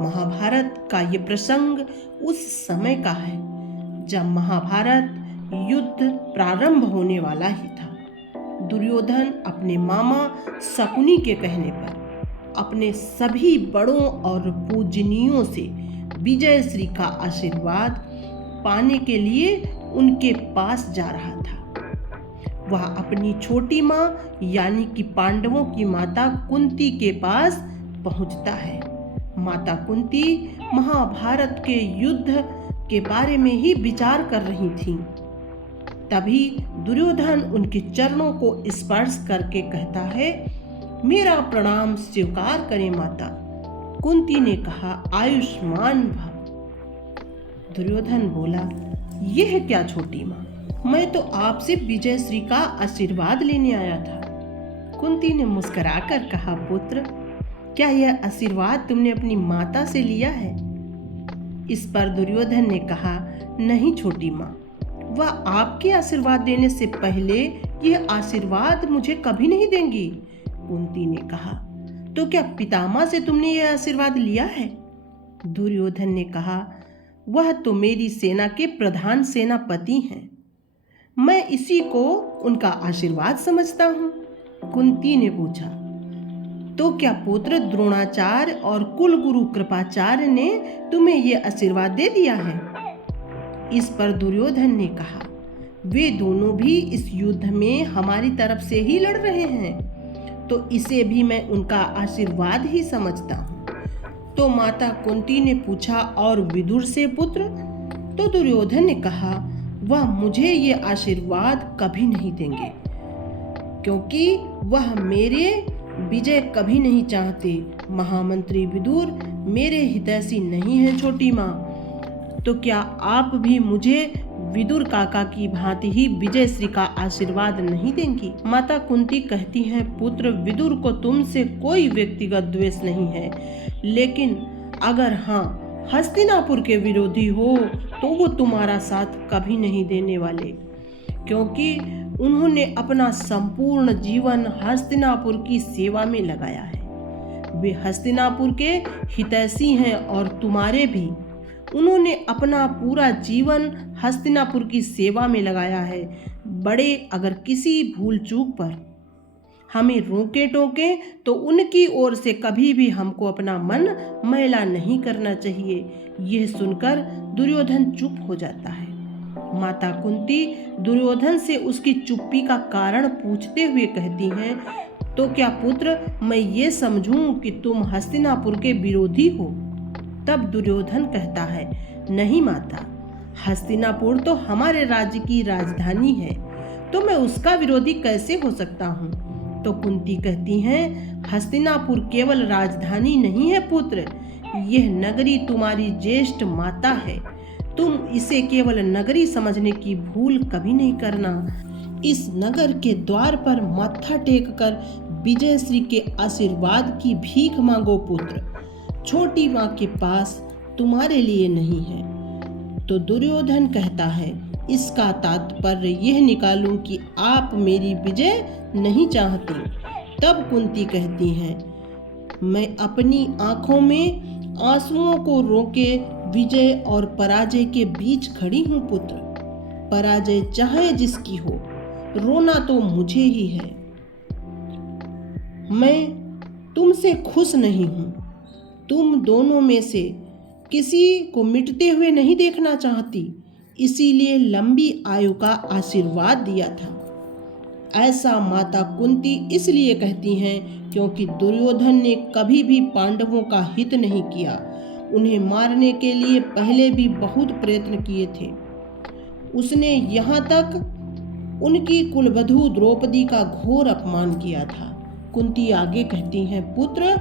महाभारत का ये प्रसंग उस समय का है जब महाभारत युद्ध प्रारंभ होने वाला ही था। दुर्योधन अपने मामा शकुनी के कहने पर अपने सभी बड़ों और पूजनीयों से विजय श्री का आशीर्वाद पाने के लिए उनके पास जा रहा था। वह अपनी छोटी माँ यानी कि पांडवों की माता कुंती के पास पहुंचता है। माता कुंती महाभारत के युद्ध के बारे में ही विचार कर रही थीं। तभी दुर्योधन उनके चरणों को स्पर्श करके कहता है, मेरा प्रणाम स्वीकार करें माता। कुंती ने कहा, आयुष्मान भव। दुर्योधन बोला, यह क्या छोटी माँ, मैं तो आपसे विजय श्री का आशीर्वाद लेने आया था। कुंती ने मुस्कुराकर कहा, पुत्र, क्या यह आशीर्वाद तुमने अपनी माता से लिया है? इस पर दुर्योधन ने कहा, नहीं छोटी माँ, वह आपके आशीर्वाद देने से पहले यह आशीर्वाद मुझे कभी नहीं देंगी। कुंती ने कहा, तो क्या पितामह से तुमने यह आशीर्वाद लिया है? दुर्योधन ने कहा, वह तो मेरी सेना के प्रधान सेनापति हैं, मैं इसी को उनका आशीर्वाद समझता हूँ। कुंती ने पूछा, तो क्या पुत्र द्रोणाचार्य और कुलगुरु कृपाचार्य ने तुम्हें यह आशीर्वाद दे दिया है? इस पर दुर्योधन ने कहा, वे दोनों भी इस युद्ध में हमारी तरफ से ही लड़ रहे हैं, तो इसे भी मैं उनका आशीर्वाद ही समझता हूँ। तो माता कुंती ने पूछा, और विदुर से पुत्र? तो दुर्योधन ने कहा, वह मुझे ये आशीर्वाद कभी नहीं देंगे, क्योंकि वह मेरे विजय कभी नहीं चाहते। महामंत्री विदुर मेरे हितैषी नहीं है छोटी माँ। तो क्या आप भी मुझे विदुर काका की भांति ही विजय श्री का आशीर्वाद नहीं देंगी? माता कुंती कहती है, पुत्र, विदुर को तुमसे कोई व्यक्तिगत द्वेष नहीं है, लेकिन अगर हाँ हस्तिनापुर के विरोधी हो तो वो तुम्हारा साथ कभी नहीं देने वाले, क्योंकि उन्होंने अपना संपूर्ण जीवन हस्तिनापुर की सेवा में लगाया है। वे हस्तिनापुर के हितैषी हैं और तुम्हारे भी। उन्होंने अपना पूरा जीवन हस्तिनापुर की सेवा में लगाया है। बड़े अगर किसी भूल चूक पर हमें रोके टोके तो उनकी ओर से कभी भी हमको अपना मन मैला नहीं करना चाहिए। यह सुनकर दुर्योधन चुप हो जाता है। माता कुंती दुर्योधन से उसकी चुप्पी का कारण पूछते हुए कहती हैं, तो क्या पुत्र मैं ये समझूं कि तुम हस्तिनापुर के विरोधी हो? तब दुर्योधन कहता है, नहीं माता, हस्तिनापुर तो हमारे राज्य की राजधानी है, तो मैं उसका विरोधी कैसे हो सकता हूँ? तो कुंती कहती हैं, हस्तिनापुर केवल राजधानी नहीं है पुत्र, यह नगरी तुम्हारी ज्येष्ठ माता है। तुम इसे केवल नगरी समझने की भूल कभी नहीं करना। इस नगर के द्वार पर माथा टेक कर विजय श्री के आशीर्वाद की भीख मांगो पुत्र, छोटी माँ के पास तुम्हारे लिए नहीं है। तो दुर्योधन कहता है, इसका तात्पर्य यह निकालूं कि आप मेरी विजय नहीं चाहती। तब कुंती कहती है, मैं अपनी आंखों में आंसुओं को रोके विजय और पराजय के बीच खड़ी हूँ पुत्र। पराजय चाहे जिसकी हो, रोना तो मुझे ही है। मैं तुमसे खुश नहीं हूँ। तुम दोनों में से किसी को मिटते हुए नहीं देखना चाहती, इसीलिए लंबी आयु का आशीर्वाद दिया था। ऐसा माता कुंती इसलिए कहती हैं क्योंकि दुर्योधन ने कभी भी पांडवों का हित नहीं किया। उन्हें मारने के लिए पहले भी बहुत प्रयत्न किए थे। उसने यहाँ तक उनकी कुलवधू द्रौपदी का घोर अपमान किया था। कुंती आगे कहती हैं, पुत्र,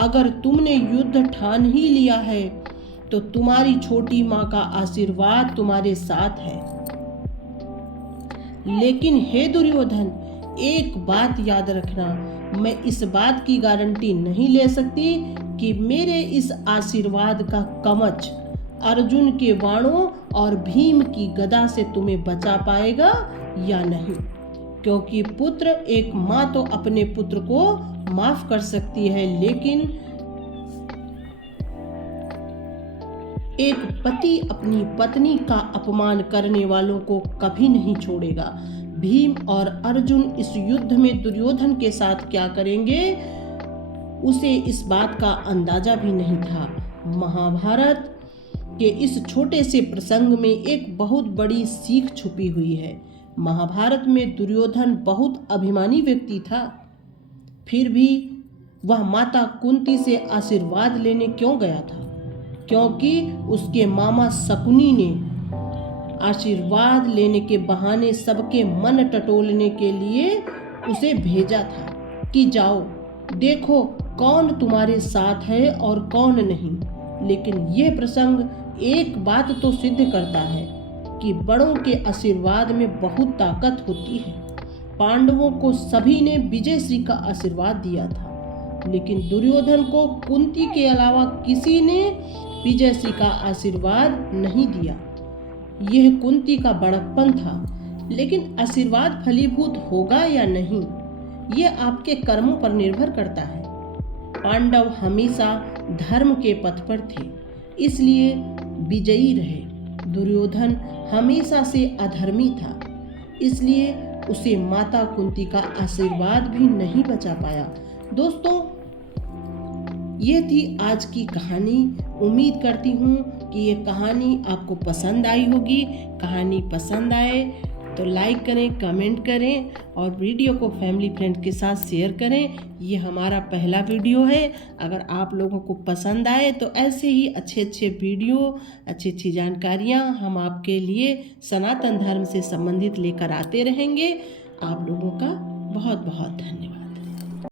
अगर तुमने युद्ध ठान ही लिया है तो तुम्हारी छोटी माँ का आशीर्वाद तुम्हारे साथ है। लेकिन हे दुर्योधन, एक बात याद रखना, मैं इस बात की गारंटी नहीं ले सकती कि मेरे इस आशीर्वाद का कवच अर्जुन के बाणों और भीम की गदा से तुम्हें बचा पाएगा या नहीं, क्योंकि पुत्र, एक माँ तो अपने पुत्र को माफ कर सकती है, लेकिन एक पति अपनी पत्नी का अपमान करने वालों को कभी नहीं छोड़ेगा। भीम और अर्जुन इस युद्ध में दुर्योधन के साथ क्या करेंगे, उसे इस बात का अंदाजा भी नहीं था। महाभारत के इस छोटे से प्रसंग में एक बहुत बड़ी सीख छुपी हुई है। महाभारत में दुर्योधन बहुत अभिमानी व्यक्ति था, फिर भी वह माता कुंती से आशीर्वाद लेने क्यों गया था? क्योंकि उसके मामा शकुनी ने आशीर्वाद लेने के बहाने सबके मन टटोलने के लिए उसे भेजा था कि जाओ देखो कौन तुम्हारे साथ है और कौन नहीं। लेकिन यह प्रसंग एक बात तो सिद्ध करता है कि बड़ों के आशीर्वाद में बहुत ताकत होती है। पांडवों को सभी ने विजयश्री का आशीर्वाद दिया था, लेकिन दुर्योधन को कुंती के अलावा किसी ने विजयश्री का आशीर्वाद नहीं दिया। यह कुंती का बड़प्पन था, लेकिन आशीर्वाद फलीभूत होगा या नहीं, यह आपके कर्मों पर निर्भर करता है। पांडव हमेशा धर्म के पथ पर थे, इसलिए विजयी रहे। दुर्योधन हमेशा से अधर्मी था, इसलिए उसे माता कुंती का आशीर्वाद भी नहीं बचा पाया। दोस्तों, ये थी आज की कहानी। उम्मीद करती हूँ कि ये कहानी आपको पसंद आई होगी। कहानी पसंद आए तो लाइक करें, कमेंट करें और वीडियो को फैमिली फ्रेंड के साथ शेयर करें। ये हमारा पहला वीडियो है। अगर आप लोगों को पसंद आए तो ऐसे ही अच्छे अच्छे वीडियो, अच्छी अच्छी जानकारियाँ हम आपके लिए सनातन धर्म से संबंधित लेकर आते रहेंगे। आप लोगों का बहुत बहुत धन्यवाद।